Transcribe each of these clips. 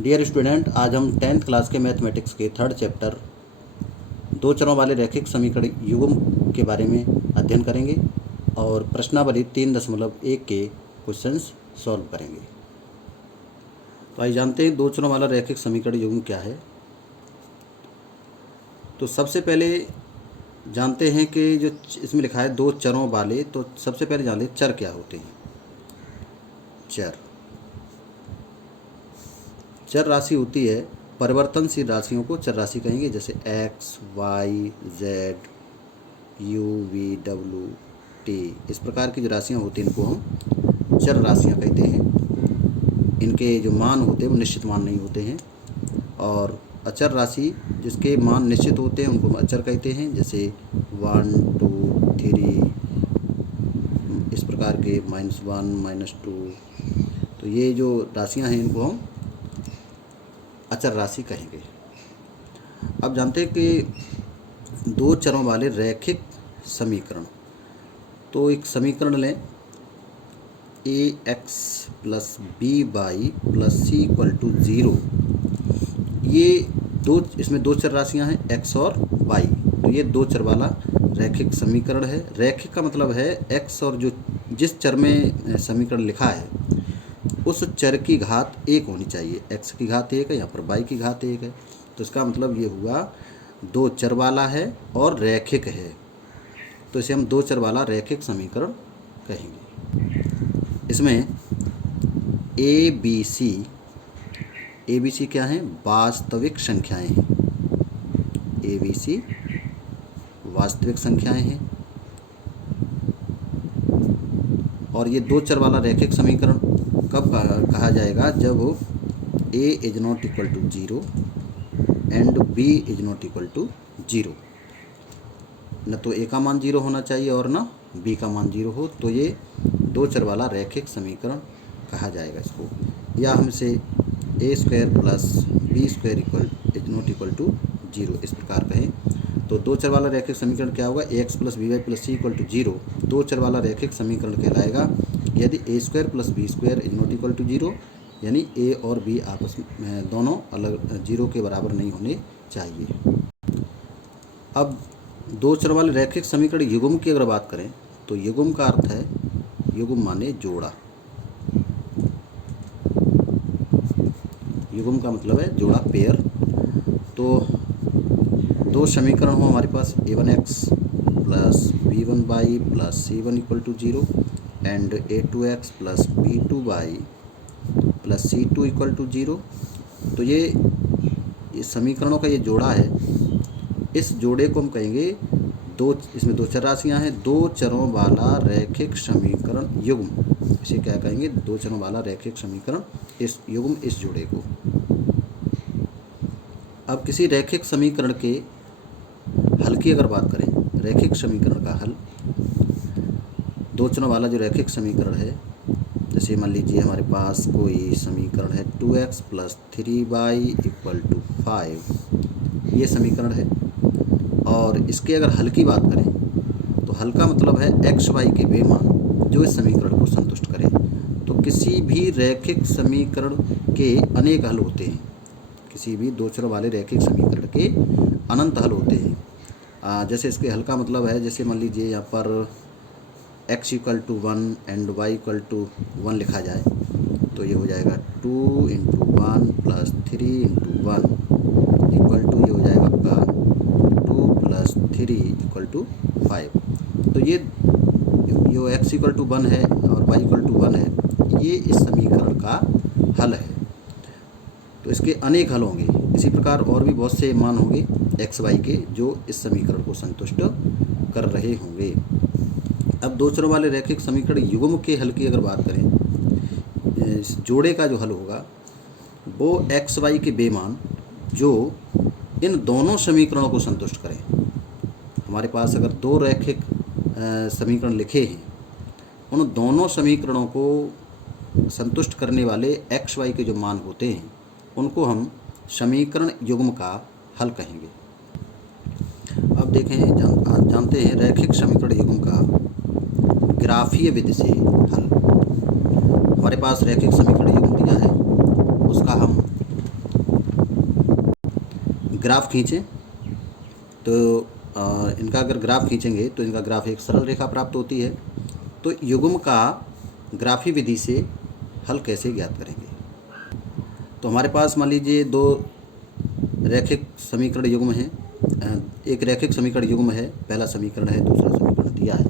Dear student, आज हम 10th class के मैथमेटिक्स के थर्ड चैप्टर दो चरों वाले रैखिक समीकरण युग्म के बारे में अध्ययन करेंगे और प्रश्नावली 3.1 के क्वेश्चंस सॉल्व करेंगे। तो आइए जानते हैं दो चरों वाला रैखिक समीकरण युग्म क्या है। तो सबसे पहले जानते हैं कि जो इसमें लिखा है दो चरों वाले, तो सबसे पहले जान लें चर क्या होते हैं। चर राशि होती है, परिवर्तनशील राशियों को चर राशि कहेंगे, जैसे x, y, z, u, v, w, t। इस प्रकार की जो राशियाँ होती हैं इनको हम चर राशियाँ कहते हैं। इनके जो मान होते हैं वो निश्चित मान नहीं होते हैं। और अचर राशि जिसके मान निश्चित होते हैं उनको हम अचर कहते हैं, जैसे 1, 2, 3, इस प्रकार के -1, -2। तो ये जो राशियाँ हैं इनको हम अचर राशि कहेंगे। अब जानते हैं कि दो चरों वाले रैखिक समीकरण, तो एक समीकरण लें ax + by + c = 0। ये इसमें दो चर राशियां हैं x और y। तो ये दो चर वाला रैखिक समीकरण है। रैखिक का मतलब है x और जिस चर में समीकरण लिखा है उस चर की घात 1 होनी चाहिए। x की घात 1 है, यहाँ पर y की घात 1 है। तो इसका मतलब ये हुआ दो चर वाला है और रैखिक है, तो इसे हम दो चर वाला रैखिक समीकरण कहेंगे। इसमें ए बी सी क्या हैं? वास्तविक संख्याएं हैं। ABC वास्तविक संख्याएं हैं। और ये दो चर वाला रैखिक समीकरण कब कहा जाएगा? जब a ≠ 0 एंड b ≠ 0। न तो a का मान 0 होना चाहिए और न b का मान 0 हो, तो ये दो चर वाला रैखिक समीकरण कहा जाएगा इसको। या हम इसे a² + b² ≠ 0 इस प्रकार कहें। तो दो चर वाला रैखिक समीकरण क्या होगा? ax + by + c = 0 दो चर वाला रैखिक समीकरण कहलाएगा यदि a² + b² = 0, यानी a और b आपस में दोनों अलग 0 के बराबर नहीं होने चाहिए। अब दो चर वाले रैखिक समीकरण युग्म की अगर बात करें तो युग्म का अर्थ है, युग्म माने जोड़ा। युग्म का मतलब है जोड़ा, पेयर। तो दो समीकरण हो हमारे पास a1x + b1y + c1 = 0 and a2x + b2y + c2 = 0। तो ये समीकरणों का ये जोड़ा है। इस जोड़े को हम कहेंगे इसमें दो चर राशियाँ हैं, दो चरों वाला रैखिक समीकरण युग्म। इसे क्या कहेंगे? दो चरों वाला रैखिक समीकरण इस युग्म, इस जोड़े को। अब किसी रैखिक समीकरण के हल की अगर बात करें, रैखिक समीकरण का हल, दो चरों वाला जो रैखिक समीकरण है, जैसे मान लीजिए हमारे पास कोई समीकरण है 2x + 3y = 5, ये समीकरण है। और इसके अगर हल की बात करें तो हल का मतलब है x y के वे मान जो इस समीकरण को संतुष्ट करें। तो किसी भी रैखिक समीकरण के अनेक हल होते हैं। किसी भी दो चरों वाले रैखिक समीकरण के अनंत हल होते हैं। जैसे इसके हल का मतलब है, जैसे मान लीजिए यहाँ पर x = 1 एंड y = 1 लिखा जाए, तो ये हो जाएगा 2 × 1 + 3 × 1 = ये हो जाएगा आपका 2 + 3 = 5। तो ये जो x = 1 है और y = 1 है, ये इस समीकरण का हल है। तो इसके अनेक हल होंगे। इसी प्रकार और भी बहुत से मान होंगे x y के जो इस समीकरण को संतुष्ट कर रहे होंगे। अब दो चरों वाले रैखिक समीकरण युग्म के हल की अगर बात करें, इस जोड़े का जो हल होगा वो x y के बेमान जो इन दोनों समीकरणों को संतुष्ट करें। हमारे पास अगर दो रैखिक समीकरण लिखे हैं, उन दोनों समीकरणों को संतुष्ट करने वाले x y के जो मान होते हैं उनको हम समीकरण युग्म का हल कहेंगे। अब देखें, जानते हैं रैखिक समीकरण युग्म का ग्राफीय विधि से हल। हमारे पास रैखिक समीकरण युग्म दिया है, उसका हम ग्राफ खींचें तो इनका अगर ग्राफ खींचेंगे तो इनका ग्राफ एक सरल रेखा प्राप्त होती है। तो युग्म का ग्राफी विधि से हल कैसे ज्ञात करेंगे? तो हमारे पास मान लीजिए दो रैखिक समीकरण युग्म हैं, एक रैखिक समीकरण युग्म है, पहला समीकरण है, दूसरा समीकरण दिया है।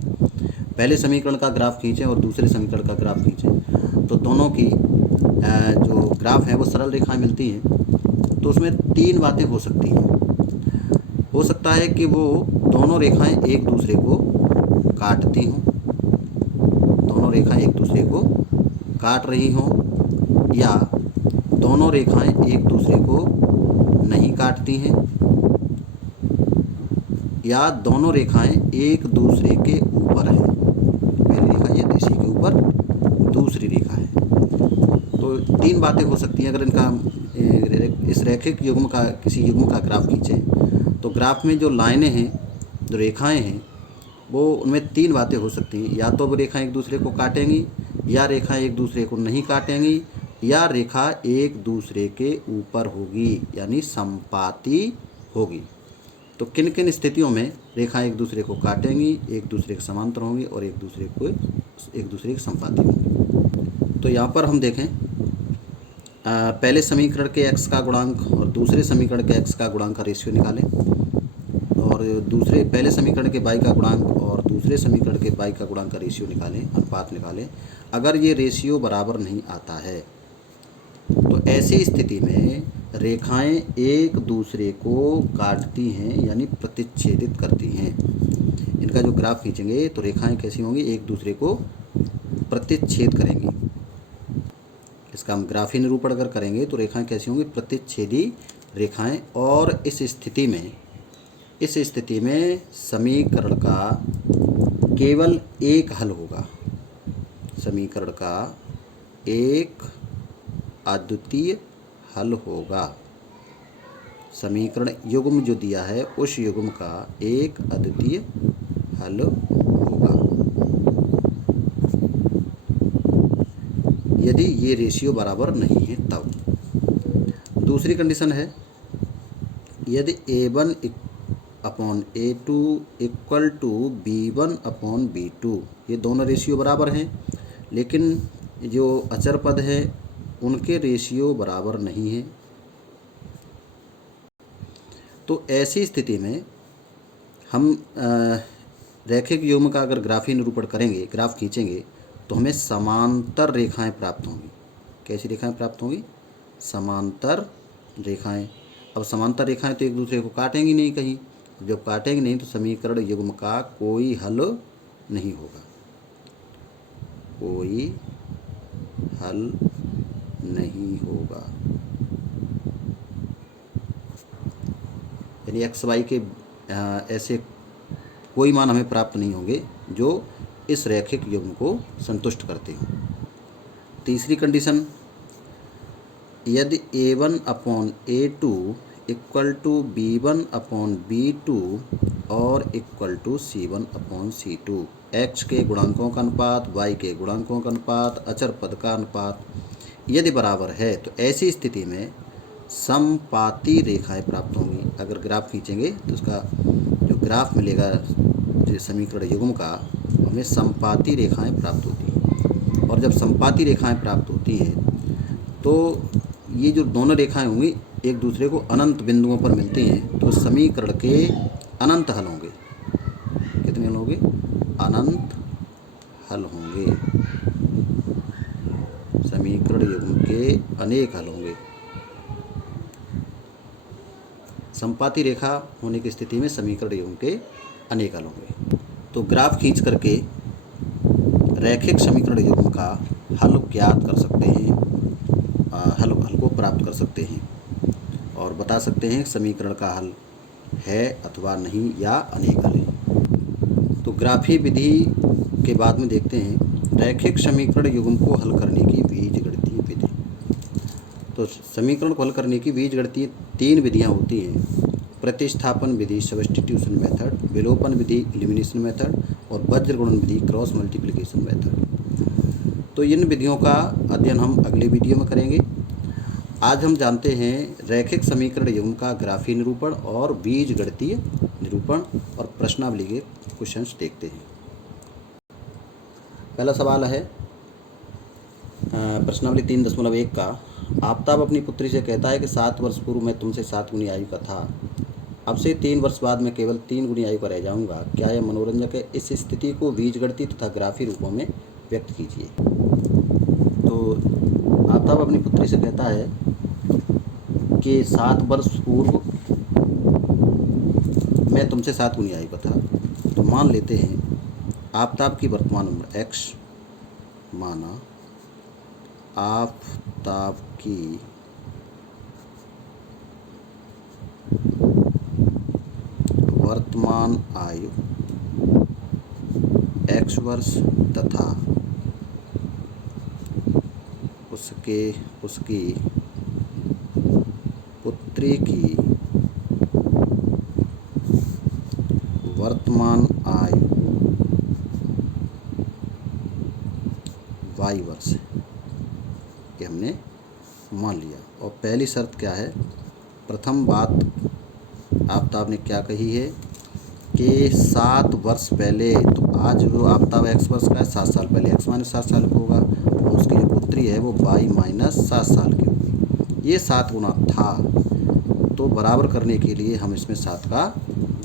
पहले समीकरण का ग्राफ खींचें और दूसरे समीकरण का ग्राफ खींचें तो दोनों की जो ग्राफ है वो सरल रेखाएं मिलती हैं। तो उसमें तीन बातें हो सकती हैं। हो सकता है कि वो दोनों रेखाएं एक दूसरे को काटती हों, दोनों रेखाएं एक दूसरे को काट रही हों, या दोनों रेखाएं एक दूसरे को नहीं काटती हैं, या दोनों रेखाएं एक दूसरे के ऊपर हैं। पहली रेखा ये इसी के ऊपर दूसरी रेखा है। तो तीन बातें हो सकती हैं। अगर इनका इस रैखिक युग्म का किसी युग्म का ग्राफ खींचें तो ग्राफ में जो लाइनें हैं, जो रेखाएं हैं, वो उनमें तीन बातें हो सकती हैं। या तो वो रेखाएं एक दूसरे को काटेंगी, या रेखाएं एक दूसरे को नहीं काटेंगी, या रेखा एक दूसरे के ऊपर होगी, यानी संपाती होगी। तो किन किन स्थितियों में रेखाएं एक दूसरे को काटेंगी, एक दूसरे के समांतर होंगी और एक दूसरे के संपाती होंगी? तो यहाँ पर हम देखें, पहले समीकरण के x का गुणांक और दूसरे समीकरण के x का गुणांक का रेशियो निकालें, और पहले समीकरण के y का गुणांक और दूसरे समीकरण के y का गुणांक का रेशियो निकालें, अनुपात निकालें। अगर ये रेशियो बराबर नहीं आता है तो ऐसी स्थिति में रेखाएं एक दूसरे को काटती हैं, यानी प्रतिच्छेदित करती हैं। इनका जो ग्राफ खींचेंगे तो रेखाएं कैसी होंगी? एक दूसरे को प्रतिच्छेद करेंगी। इसका हम ग्राफी निरूपण अगर करेंगे तो रेखाएं कैसी होंगी? प्रतिच्छेदी रेखाएं। और इस स्थिति में समीकरण का केवल एक हल होगा। समीकरण का एक अद्वितीय हल होगा। समीकरण युग्म जो दिया है उस युग्म का एक अद्वितीय हल होगा यदि ये रेशियो बराबर नहीं है तब। दूसरी कंडीशन है, यदि A1 upon A2 equal to B1 upon B2, ये दोनों रेशियो बराबर हैं, लेकिन जो अचर पद है उनके रेशियो बराबर नहीं है। तो ऐसी स्थिति में हम रैखिक युग्म का अगर ग्राफी निरूपण करेंगे, ग्राफ खींचेंगे, तो हमें समांतर रेखाएं प्राप्त होंगी। कैसी रेखाएं प्राप्त होंगी? समांतर रेखाएं। अब समांतर रेखाएं तो एक दूसरे को काटेंगी नहीं कहीं। जब काटेंगे नहीं तो समीकरण युग्म का कोई हल नहीं होगा, कोई हल नहीं होगा। यानी एक्स वाई के ऐसे कोई मान हमें प्राप्त नहीं होंगे जो इस रैखिक युग्म को संतुष्ट करते हों। तीसरी कंडीशन, यदि A1 upon A2 equal to B1 upon B2 और equal to C1 upon C2, x के गुणांकों का अनुपात, y के गुणांकों का अनुपात, अचर पद का अनुपात यदि बराबर है तो ऐसी स्थिति में समपाती रेखाएं प्राप्त होंगी। अगर ग्राफ खींचेंगे तो उसका जो ग्राफ मिलेगा जो समीकरण युग्म का, हमें समपाती रेखाएं प्राप्त होती हैं। और जब समपाती रेखाएं प्राप्त होती हैं तो ये जो दोनों रेखाएं होंगी एक दूसरे को अनंत बिंदुओं पर मिलती हैं, तो समीकरण के अनंत हल होंगे। कितने हल होंगे? अनंत हल होंगे। समीकरण युग्म के अनेक हल होंगे। समपाती रेखा होने की स्थिति में समीकरण युग्म के अनेक हल होंगे। तो ग्राफ खींच करके रैखिक समीकरण युग्म का हल ज्ञात कर सकते हैं, हल को प्राप्त कर सकते हैं और बता सकते हैं समीकरण का हल है अथवा नहीं या अनेक हल है। तो ग्राफी विधि के बाद में देखते हैं रैखिक समीकरण युग्म को हल करने की बीजगणितीय विधि। तो समीकरण को हल करने की बीजगणितीय तीन विधियां होती हैं: प्रतिस्थापन विधि सब्स्टिट्यूशन मेथड, विलोपन विधि एलिमिनेशन मेथड और वज्र गुणन विधि क्रॉस मल्टीप्लिकेशन मेथड। तो इन विधियों का अध्ययन हम अगले वीडियो में करेंगे। आज हम जानते हैं रैखिक समीकरण एवं का ग्राफीय निरूपण और बीजगणितीय निरूपण और प्रश्नावली के क्वेश्चंस देखते हैं। पहला सवाल है प्रश्नावली 3.1 का। आफताब अपनी पुत्री से कहता है कि 7 वर्ष पूर्व मैं तुमसे 7 गुनी आयु का था, अब से 3 वर्ष बाद मैं केवल 3 गुनी आयु का रह जाऊंगा। क्या यह मनोरंजक है? इस स्थिति को बीजगणितीय तथा ग्राफीय रूपों में व्यक्त कीजिए। तो आफताब अपनी पुत्री से कहता है कि 7 वर्ष पूर्व मैं तुमसे 7 गुनी आयु का था। तो मान लेते हैं आफताब की वर्तमान उम्र x, माना आफताब की वर्तमान आयु x वर्ष तथा उसकी पुत्री की वर्तमान आयु y वर्ष है, ये हमने मान लिया। और पहली शर्त क्या है? प्रथम बात आफताब ने क्या कही है कि 7 वर्ष पहले, तो आज जो आफताब x वर्ष का है 7 साल पहले x माइनस 7 साल का होगा और उसकी जो पुत्री है वो y माइनस 7 साल की होगी। ये 7 गुना था, तो बराबर करने के लिए हम इसमें 7 का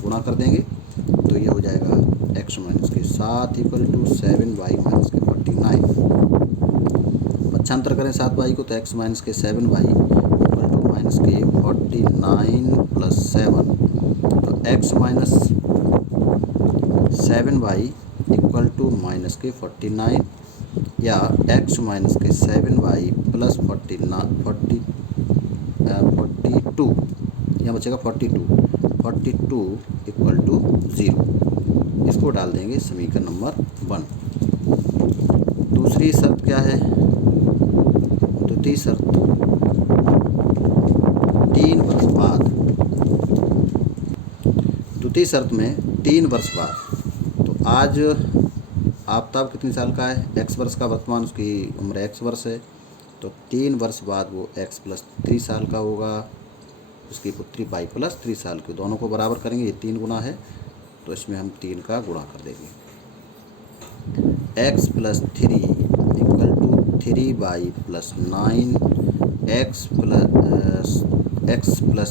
गुणा कर देंगे, तो ये हो जाएगा x माइनस के 7 इक्वल टू 7y माइनस के 49। पक्षांतर करें 7y को तो x माइनस के 7y इक्वल टू माइनस के 49 प्लस 7, तो x minus 7y equal to minus के 49 या x माइनस के 7y प्लस 42 यहाँ बचेगा 42 इक्वल टू 0। इसको डाल देंगे समीकरण नंबर 1। दूसरी शर्त क्या है? द्वितीय शर्त 3 वर्ष बाद, द्वितीय शर्त में 3 वर्ष बाद, तो आज आफताब कितने साल का है? x वर्ष का वर्तमान, उसकी उम्र x वर्ष है, तो 3 वर्ष बाद वो x प्लस 3 साल का होगा, उसकी पुत्री y प्लस 3 साल की। दोनों को बराबर करेंगे, ये 3 गुना है तो इसमें हम 3 का गुणा कर देंगे। x plus 3 equal to 3y plus 9, x plus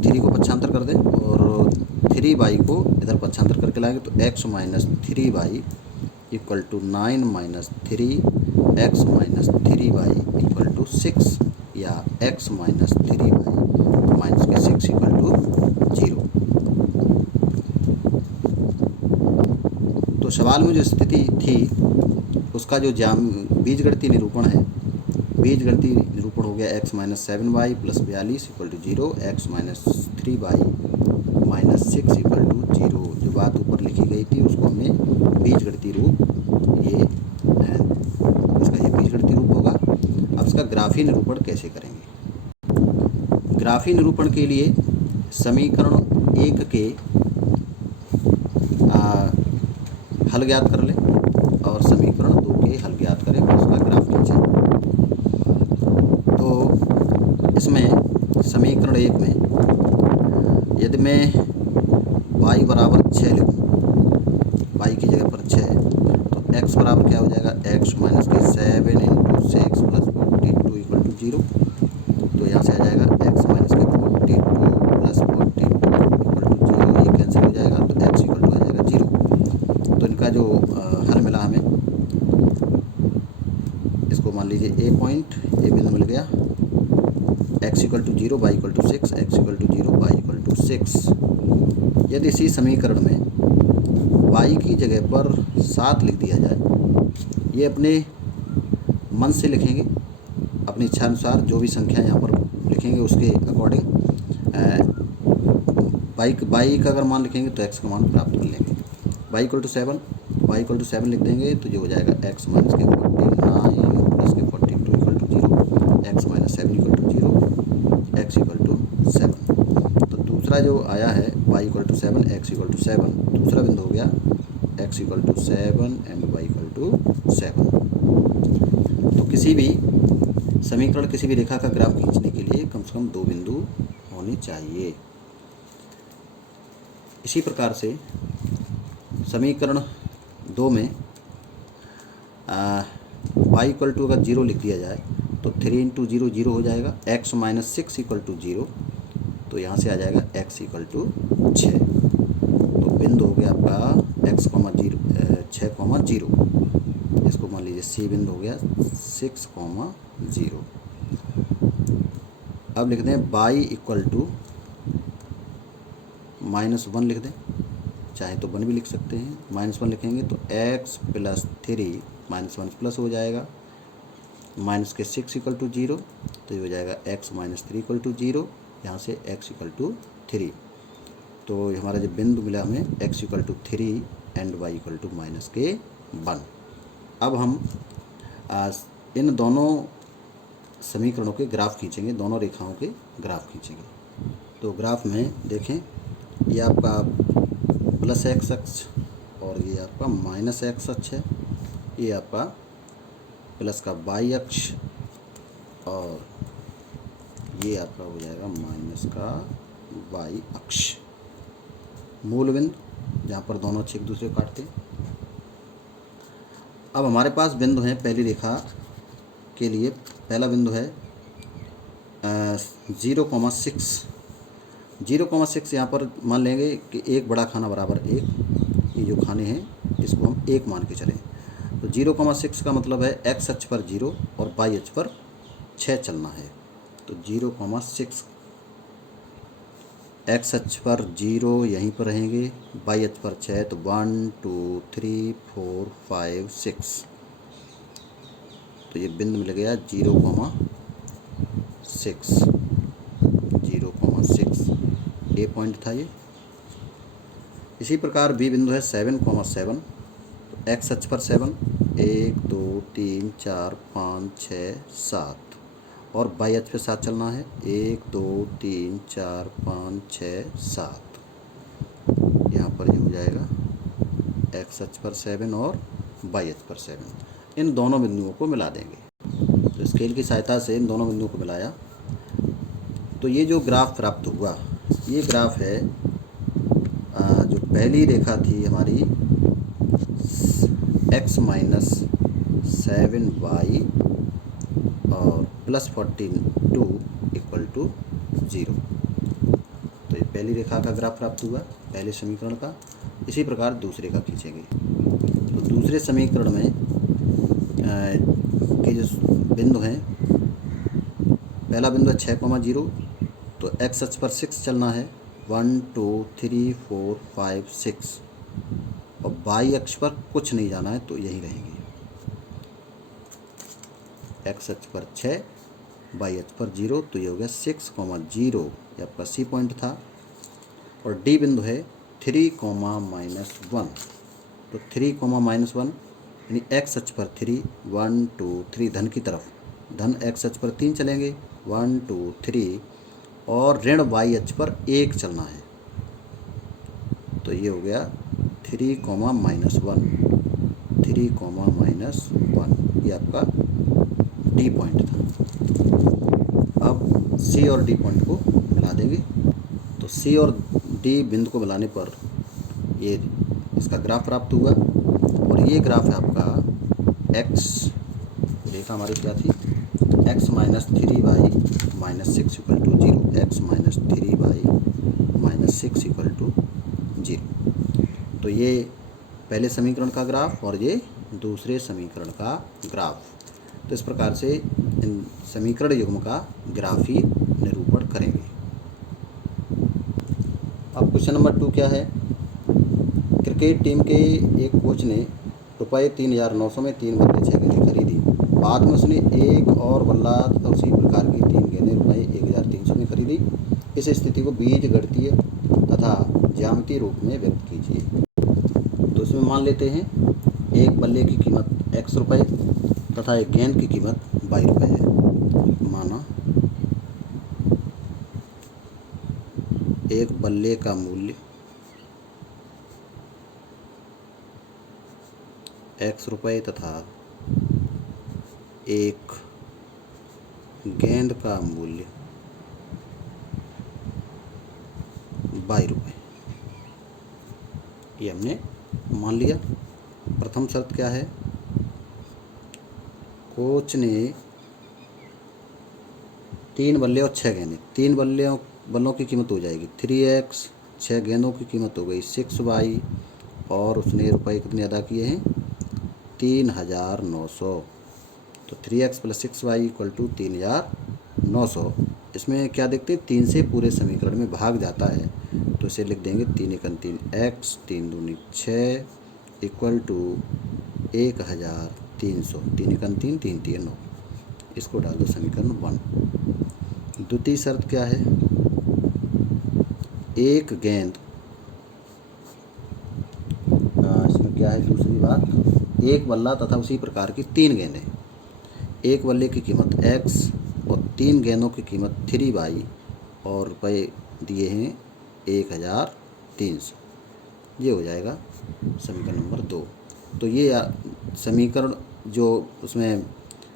3 को पक्षांतर कर दें और 3y को इधर पक्षांतर करके लाएंगे, तो x minus 3y equal to 9 minus 3, x minus 3y equal to 6 या x माइनस 3y माइनस के 6 इक्वल टू 0। तो सवाल में जो स्थिति थी उसका जो बीजगणितीय निरूपण है, बीजगणितीय निरूपण हो गया x minus 7y plus 42 equal to 0, x minus 3y minus 6 equal to 0। जो बात ऊपर लिखी गई थी उसको हमने बीजगणितीय रूप, ये इसका ये बीजगणितीय रूप होगा। अब इसका ग्राफीय निरूपण कैसे करेंगे? ग्राफीय निरूपण के लिए समीकरण 1 के हल ज्ञात कर लें और समीकरण 2 के हल ज्ञात करें, उसका ग्राफ खींचें। तो इसमें समीकरण 1 में यदि मैं y बराबर 6 लिखूँ, y की जगह पर 6, तो x बराबर क्या हो जाएगा? x माइनस के 7 इंटू 6 प्लस 42 इक्वल टू 0। तो यहाँ से आ जाएगा x माइनस के 42 प्लस 42 इक्वल टू 0, ये कैंसिल हो जाएगा, तो x इक्वल टू आ जाएगा 0। तो इनका जो हल मिला हमें, इसको मान लीजिए a पॉइंट, a बिंदु मिल गया, x equal to 0, y equal to 6, x equal to 0, y equal to 6। यदि इसी समीकरण में y की जगह पर 7 लिख दिया जाए, ये अपने मन से लिखेंगे, अपनी इच्छा अनुसार जो भी संख्या यहाँ पर लिखेंगे उसके अकॉर्डिंग y का अगर मान लिखेंगे तो x का मान प्राप्त कर लेंगे। y equal to 7, y equal to 7 लिख देंगे तो ये हो जाएगा x माइनस के 49 प्लस के 42 equal to 0, x minus 7 equal to 0, x equal to 7। तो दूसरा जो आया है y equal to 7, x equal to 7, दूसरा बिंदु हो गया x equal to 7 and y equal to 7। तो किसी भी समीकरण किसी भी रेखा का ग्राफ खींचने के लिए कम से कम 2 बिंदु होने चाहिए। इसी प्रकार से समीकरण 2 में y इक्वल टू अगर 0 लिख दिया जाए तो 3 इंटू 0 0 हो जाएगा, x माइनस 6 इक्वल टू 0, तो यहाँ से आ जाएगा x इक्वल टू 6। तो बिंदु हो गया आपका x कॉमा 0 6 कॉमा 0, इसको मान लीजिए सी बिंदु हो गया 6 कॉमा 0। अब लिख दें y इक्वल टू -1 लिख दें, चाहे तो 1 भी लिख सकते हैं। -1 लिखेंगे तो x प्लस 3 -1 प्लस हो जाएगा, माइनस के 6 इक्वल टू 0, तो ये हो जाएगा x माइनस 3 इक्वल टू 0, यहाँ से x इक्वल टू 3। तो हमारा जो बिंदु मिला हमें x equal to 3 and y equal to -1। अब हम इन दोनों समीकरणों के ग्राफ खींचेंगे, दोनों रेखाओं के ग्राफ खींचेंगे। तो ग्राफ में देखें, ये आपका प्लस x अक्ष और ये आपका माइनस x अक्ष है, ये आपका प्लस का y अक्ष और ये आपका हो जाएगा माइनस का y अक्ष। मूल बिंदु जहाँ पर दोनों अक्ष एक दूसरे को काटते हैं। अब हमारे पास बिंदु हैं पहली रेखा के लिए, पहला बिंदु है 0,6। 0,6 यहाँ पर मान लेंगे कि एक बड़ा खाना बराबर 1, ये जो खाने हैं इसको हम 1 मान के चलें। तो 0,6 का मतलब है x अक्ष पर 0 और y अक्ष पर 6 चलना है। तो 0,6 x अक्ष पर 0 यहीं पर रहेंगे, y अक्ष पर 6, तो 1 2 3 4 5 6, तो ये बिंदु मिल गया 0,6 ए पॉइंट था ये। इसी प्रकार बी बिंदु है 7,7, तो x अक्ष पर 7 1 2 3 4 5 6 7 और y अक्ष पे 7 चलना है 1 2 3 4 5 6 7। यहाँ पर ये हो जाएगा x अक्ष पर 7 और y अक्ष पर 7। इन दोनों बिंदुओं को मिला देंगे। तो स्केल की सहायता से इन दोनों बिंदुओं को मिलाया तो ये जो ग्राफ प्राप्त हुआ, ये ग्राफ है जो पहली रेखा थी हमारी x माइनस 7y और प्लस 42 इक्वल टू 0। तो ये पहली रेखा का ग्राफ प्राप्त हुआ, पहले समीकरण का। इसी प्रकार दूसरे का खींचेंगे। तो दूसरे समीकरण में के जो बिंदु हैं, पहला बिंदु है 6,0, तो x अक्ष पर 6 चलना है 1 2 3 4 5 6 और y अक्ष पर कुछ नहीं जाना है, तो यही रहेंगे। x अक्ष पर 6, y अक्ष पर 0, तो ये हो गया 6,0, ये आपका सी पॉइंट था। और डी बिंदु है 3,-1, तो 3,-1 यानी x अक्ष पर 3 1 2 3 धन की तरफ, धन x अक्ष पर 3 चलेंगे 1 2 3 और ऋण y अक्ष पर 1 चलना है, तो ये हो गया 3,-1, 3,-1, ये आपका डी पॉइंट था। अब सी और डी पॉइंट को मिला देंगे। तो सी और डी बिंदु को मिलाने पर ये इसका ग्राफ प्राप्त हुआ और ये ग्राफ है आपका x, रेखा हमारी क्या थी, x minus 3y minus 6 equal to 0, x minus 3y minus 6 equal to 0। तो ये पहले समीकरण का ग्राफ और ये दूसरे समीकरण का ग्राफ। तो इस प्रकार से इन समीकरण युग्म का ग्राफी निरूपण करेंगे। अब क्वेश्चन नंबर 2 क्या है, क्रिकेट टीम के एक कोच ने रुपये 3,900 में 3 बल्ले 6 गेंदें खरीदी। बाद में उसने एक और बल्ला तथा उसी प्रकार की 3 गेंदें रुपये 1,300 में खरीदी। इस स्थिति को बीजगणितीय तथा ज्यामितीय रूप में व्यक्त कीजिए। तो इसमें मान लेते हैं एक बल्ले की कीमत x रुपये तथा एक गेंद की कीमत y रुपये है। माना एक बल्ले का मूल्य x रुपये तथा एक गेंद का मूल्य 22 रुपये, ये हमने मान लिया। प्रथम शर्त क्या है, कोच ने 3 बल्ले और 6 गेंदें, 3 बल्लों की कीमत हो जाएगी 3x, 6 गेंदों की कीमत हो गई 6y, और उसने रुपए कितने अदा किए हैं 3900। तो 3x + 6y = 3900। इसमें क्या देखते हैं, 3 से पूरे समीकरण में भाग जाता है, तो इसे लिख देंगे 3 × 3 x, 3 दूनी 6 = 1300। 3 × 3 3 × 9, इसको डाल दो समीकरण 1। द्वितीय शर्त क्या है, एक गेंद, इसमें क्या है दूसरी बात, एक बल्ला तथा उसी प्रकार की 3 गेंदें, एक बल्ले की कीमत x और 3 गेंदों की कीमत 3y, और रुपए दिए हैं 1300। ये हो जाएगा समीकरण नंबर 2। तो ये समीकरण जो उसमें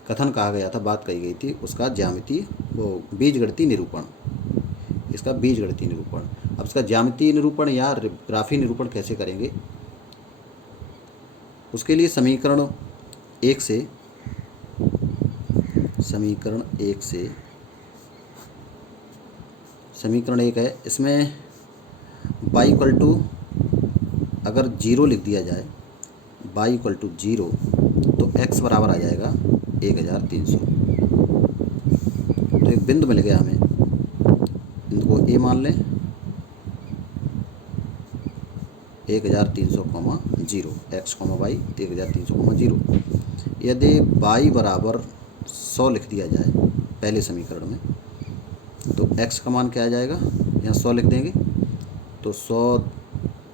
कथन कहा गया था, बात कही गई थी, उसका ज्यामितीय बीजगणितीय निरूपण, इसका बीजगणितीय निरूपण। अब इसका ज्यामितीय निरूपण या ग्राफी निरूपण कैसे करेंगे, उसके लिए समीकरण 1 से समीकरण 1 है, इसमें y = अगर 0 लिख दिया जाए, y = 0, तो x बराबर आ जाएगा 1300। तो एक बिंदु मिल गया हमें, बिंदु को A मान लें, 1300, 0, x, y 1300, 0। यदि y बराबर 100 लिख दिया जाए पहले समीकरण में, तो x का मान क्या आ जाएगा, यहाँ 100 लिख देंगे, तो 100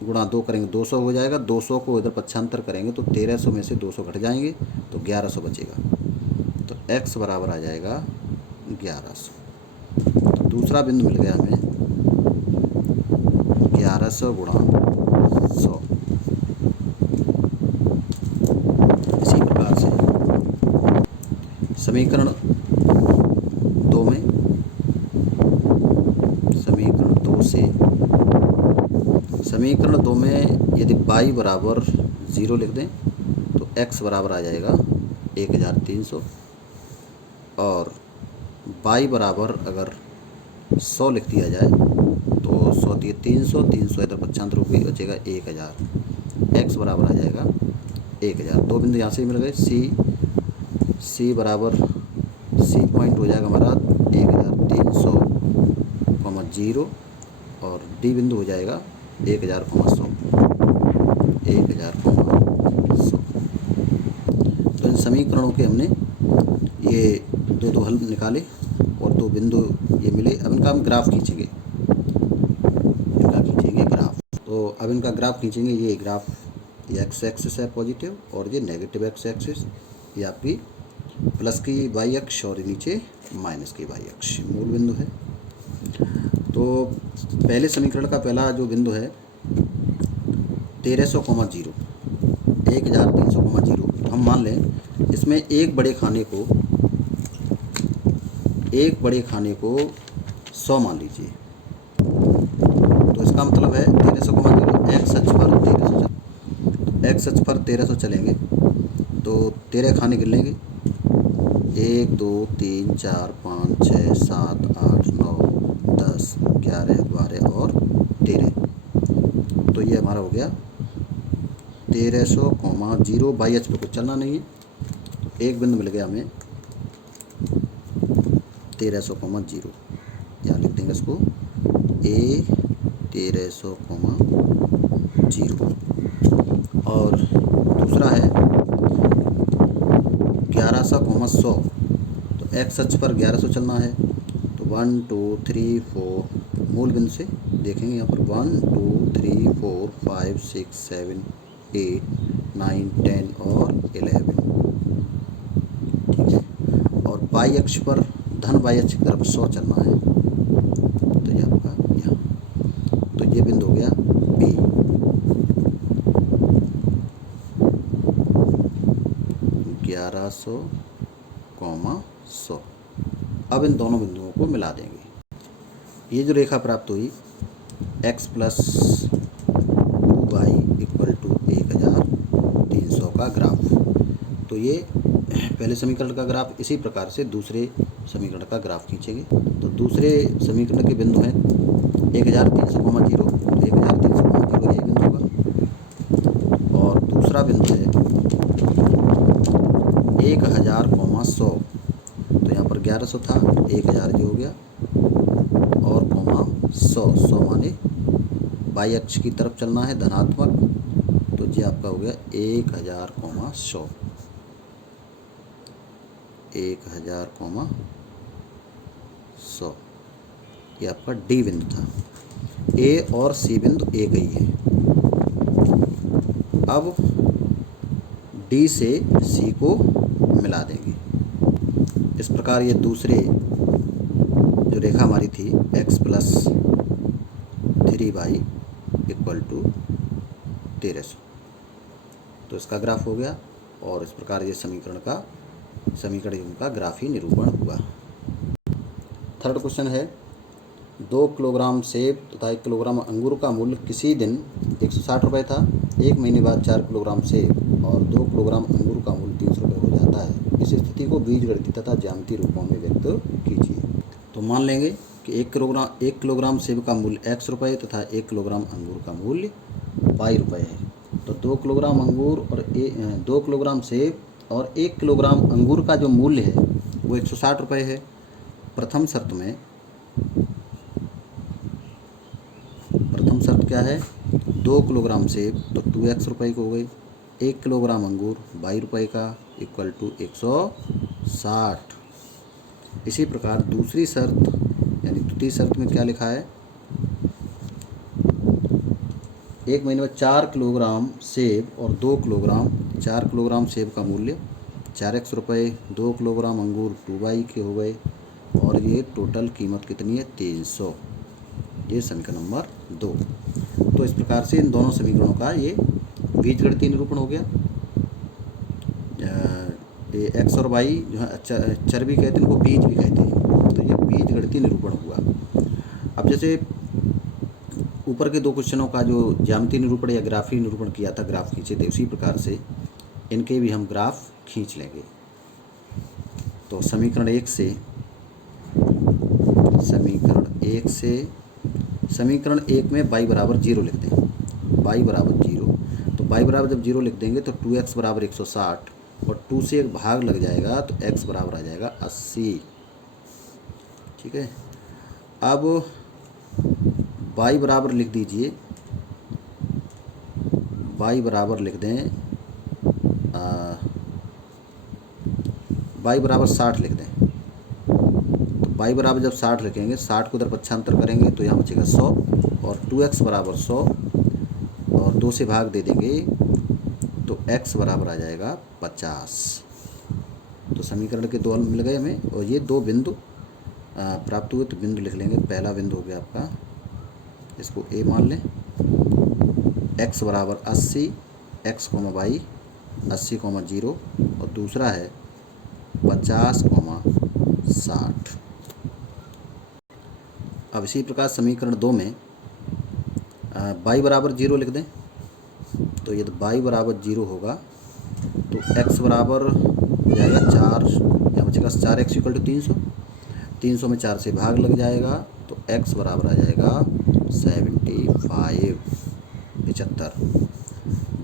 × 2 करेंगे 200 हो जाएगा। 200 को इधर पक्षांतर करेंगे तो 1300 में से 200 घट जाएंगे तो 1100 बचेगा, तो x बराबर आ जाएगा 1100। तो दूसरा बिंदु मिल गया हमें 1100 × 100। इसी प्रकार से समीकरण 2 में, समीकरण 2 में यदि y बराबर 0 लिख दें, तो x बराबर आ जाएगा 1300, और y बराबर अगर 100 लिख दिया जाए, तो 100 दिए 300, 300 इधर पक्षांतर रूप में बचेगा 1000, x बराबर आ जाएगा 1000। दो बिंदु यहाँ से मिल गए, c बराबर, c पॉइंट हो जाएगा हमारा 1300, 0, और d बिंदु हो जाएगा 1000, 100। तो इन समीकरणों के हमने ये दो हल निकाले और 2 बिंदु ये मिले। अब इनका हम ग्राफ खींचेंगे, ग्राफ। तो अब इनका ग्राफ खींचेंगे। ये ग्राफ, ये एक्स एक्सिस है पॉजिटिव, और ये नेगेटिव एक्स एक्सिस, ये आपकी प्लस की वाई अक्ष और नीचे माइनस की वाई अक्ष मूल बिंदु है। तो पहले समीकरण का पहला जो बिंदु है 1300, 0, 1300, 0, तो हम मान लें इसमें एक बड़े खाने को 100 मान लीजिए। तो इसका मतलब है 1300, 0 एक्स अक्ष पर 1300, एक्स अक्ष पर 1300 चलेंगे तो 13 खाने गिन लेंगे, 1 2 3 4 5 6 7 8 9 10 11 12 और 13। तो ये हमारा हो गया 1300, 0, बाई अक्ष पर कुछ चलना नहीं है, तो एक बिंदु मिल गया हमें 1300, 0। यहाँ लिख देंगे इसको A 1300, 0। और दूसरा है 1100, 100, तो एक्स अक्ष पर 1100 चलना है, तो 1 2 3 4 मूल बिंदु से देखेंगे यहाँ पर 1 2 3 4 5 6 7 8 9 10 और 11, ठीक है। और बाई अक्ष पर, धन बाई अक्ष की तरफ 100 चलना है, तो ये आपका यहाँ, तो ये बिंदु हो गया B। 1100, 100। अब इन दोनों बिंदुओं को मिला देंगे। ये जो रेखा प्राप्त हुई x plus 2y equal to 1300 का ग्राफ, तो ये पहले समीकरण का ग्राफ, इसी प्रकार से दूसरे समीकरण का ग्राफ खींचेंगे। तो दूसरे समीकरण के बिंदु हैं 1300,0, तो 1300,0 ये बिंदु होगा, और दूसरा बिंदु है 1000,100, तो यहाँ पर 1100 था, 1000 जो हो गया, और कॉमा 100 माने बाई अक्ष की तरफ चलना है धनात्मक, तो ये आपका हो गया 1000,100, 1000,100, ये आपका डी बिंदु था। ए और सी बिंदु एक ही है। अब डी से सी को मिला देंगे। इस प्रकार ये दूसरे जो रेखा हमारी थी x plus 3y equal to 1300, तो इसका ग्राफ हो गया, और इस प्रकार ये समीकरण का ग्राफ ही निरूपण हुआ। थर्ड क्वेश्चन है 2 किलोग्राम सेब तथा 1 किलोग्राम अंगूर का मूल्य किसी दिन 160 रुपये था, 1 महीने बाद 4 किलोग्राम सेब और 2 किलोग्राम अंगूर का मूल्य 300 रुपये हो जाता है। इस स्थिति को बीजगणितीय तथा ज्यामितीय रूपों में व्यक्त कीजिए। तो मान लेंगे कि 1 किलोग्राम सेब का मूल्य x रुपये तथा 1 किलोग्राम अंगूर का मूल्य y रुपये है। तो 2 किलोग्राम अंगूर और 2 किलोग्राम सेब और 1 किलोग्राम अंगूर का जो मूल्य है वो 160 रुपये है। प्रथम शर्त क्या है, 2 किलोग्राम सेब तो 2x रुपये की हो गई, 1 किलोग्राम अंगूर y रुपये का इक्वल टू 160। इसी प्रकार दूसरी शर्त यानी द्वितीय शर्त में क्या लिखा है, 1 महीने में 4 किलोग्राम सेब और 2 किलोग्राम, 4 किलोग्राम सेब का मूल्य 4x रुपये, 2 किलोग्राम अंगूर 2y के हो गए, और ये टोटल कीमत कितनी है 300। ये समीकरण नंबर 2। तो इस प्रकार से इन दोनों समीकरणों का ये बीजगणितीय निरूपण हो गया। ये x और y जो है चर भी कहते हैं, इनको बीज भी कहते हैं, तो ये बीजगणितीय निरूपण हुआ। अब जैसे ऊपर के 2 क्वेश्चनों का जो ज्यामितीय निरूपण या ग्राफीय निरूपण किया था, ग्राफ खींचे थे, उसी प्रकार से इनके भी हम ग्राफ खींच लेंगे। तो समीकरण 1 में y बराबर 0 लिख दें, y बराबर 0, तो y बराबर जब 0 लिख देंगे तो 2x बराबर 160 और 2 से एक भाग लग जाएगा तो x बराबर आ जाएगा 80। ठीक है, अब y बराबर लिख दीजिए, y बराबर लिख दें y बराबर 60 लिख दें। तो y बराबर जब 60 लिखेंगे, 60 को उधर पक्षांतर करेंगे तो यहाँ बचेगा 100, और 2x बराबर 100 और 2 से भाग दे देंगे तो x बराबर आ जाएगा 50। तो समीकरण के 2 हल मिल गए हमें, और ये 2 बिंदु प्राप्त हुए। तो बिंदु लिख लेंगे, पहला बिंदु हो गया आपका, इसको a मान लें, x बराबर 80, x, y 80, 0, और दूसरा है 50, 60। अब इसी प्रकार समीकरण 2 में y बराबर 0 लिख दें। तो ये y बराबर 0 होगा तो x बराबर हो जाएगा 4, यहाँ बचेगा 4x इक्वल टू 300, 300 में 4 से भाग लग जाएगा तो x बराबर आ जाएगा 75।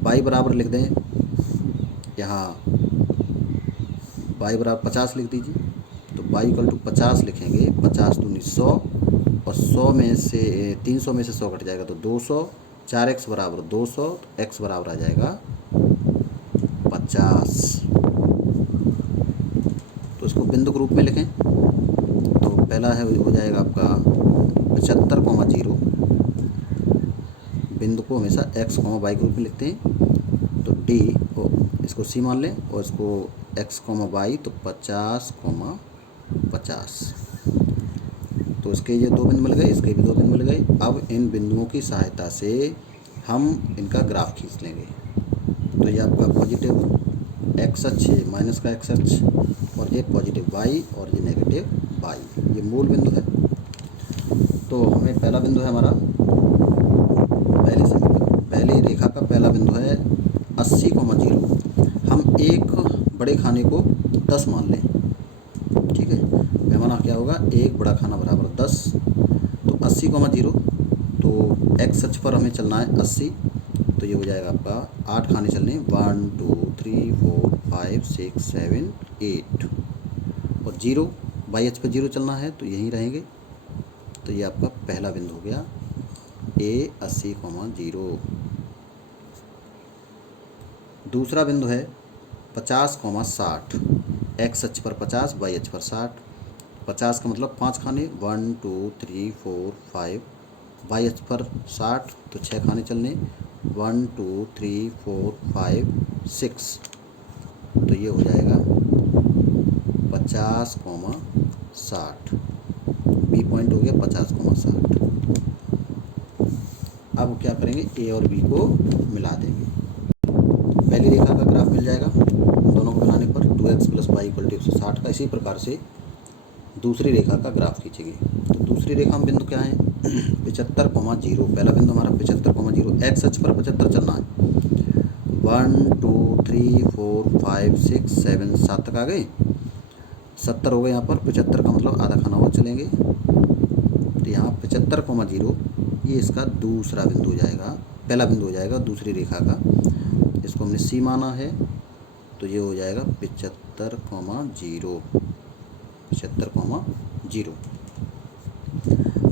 y बराबर लिख दें, यहाँ y बराबर 50 लिख दीजिए। तो y इक्वल टू 50 लिखेंगे, 50 दूनी 100, और 100 में से 300 में से 100 कट जाएगा तो 200, 4x बराबर 200, तो x बराबर आ जाएगा 50। तो इसको बिंदु के रूप में लिखें। तो पहला है हो जाएगा आपका 75, 0, बिंदु को हमेशा x, y के रूप में लिखते हैं। तो d को इसको c मान लें, और इसको x, y, तो 50, 50। तो इसके ये 2 बिंदु मिल गए, इसके भी 2 बिंदु मिल गए। अब इन बिंदुओं की सहायता से हम इनका ग्राफ खींच लेंगे। तो ये आपका पॉजिटिव x अक्ष, माइनस का x अक्ष, और ये पॉजिटिव y और ये नेगेटिव y, ये मूल बिंदु है। तो हमें पहला बिंदु है हमारा पहली रेखा का पहला बिंदु है 80,0। हम एक बड़े खाने को 10 मान लें, ठीक है। पैमाना क्या होगा, एक बड़ा खाना बराबर 10। तो 80,0, तो एक्स अक्ष पर हमें चलना है 80, तो ये हो जाएगा आपका 8 खाने चलने, 1 2 3 4 5 6 7 8। और 0 वाई अक्ष पर 0 चलना है तो यहीं रहेंगे। तो ये आपका पहला बिंदु हो गया ए 80,0। दूसरा बिंदु है 50,60। एक्स अक्ष पर 50, वाई अक्ष पर 60। 50 का मतलब 5 खाने, 1 2 3 4 5। वाई अक्ष पर 60 तो 6 खाने चलने, 1 2 3 4 5 6। तो ये हो जाएगा 50,60। बी पॉइंट हो गया 50,60। अब क्या करेंगे, ए और बी को मिला देंगे। पहली रेखा का ग्राफ मिल जाएगा दोनों को मिलाने पर 2x + y = 160 का। इसी प्रकार से दूसरी रेखा का ग्राफ खींचेंगे। तो दूसरी रेखा में बिंदु क्या है 75,0। पहला बिंदु हमारा 75,0, एक्स अक्ष पर 75 चलना है। 1 2 3 4 5 6 7 7 तक आ गए, 70 हो गए। यहाँ पर 75 का मतलब आधा खाना और चलेंगे। तो यहाँ 75,0 ये इसका दूसरा बिंदु हो जाएगा, पहला बिंदु हो जाएगा दूसरी रेखा का। इसको हमने सी माना है, तो ये हो जाएगा 75,0। 75,0।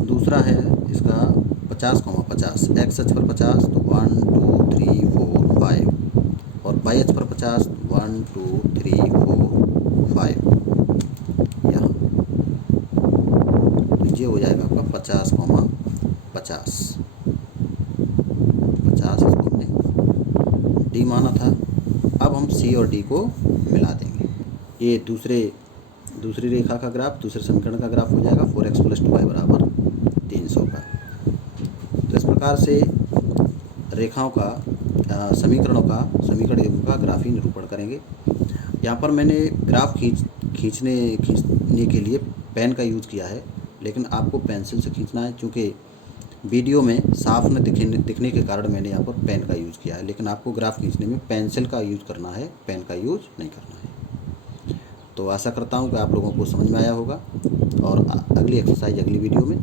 दूसरा है इसका 50,50। एक्स अक्ष पर 50 तो 1 2 3 4 5। और वाई अक्ष पर 50 1 2 3 4 5 यहाँ। तो ये हो जाएगा आपका 50,50। 50 इसको हमने डी माना था। अब हम सी और डी को मिला देंगे। ये दूसरी रेखा का ग्राफ, दूसरे समीकरण का ग्राफ हो जाएगा 4x + 2y = 300 का। तो इस प्रकार से रेखाओं का समीकरणों का ग्राफी निरूपण करेंगे। यहाँ पर मैंने ग्राफ खींचने के लिए पेन का यूज़ किया है, लेकिन आपको पेंसिल से खींचना है। क्योंकि वीडियो में साफ न दिखने के कारण मैंने यहाँ पर पेन का यूज़ किया है, लेकिन आपको ग्राफ खींचने में पेंसिल का यूज़ करना है, पेन का यूज़ नहीं करना है। तो आशा करता हूँ कि आप लोगों को समझ में आया होगा। और अगली एक्सरसाइज अगली वीडियो में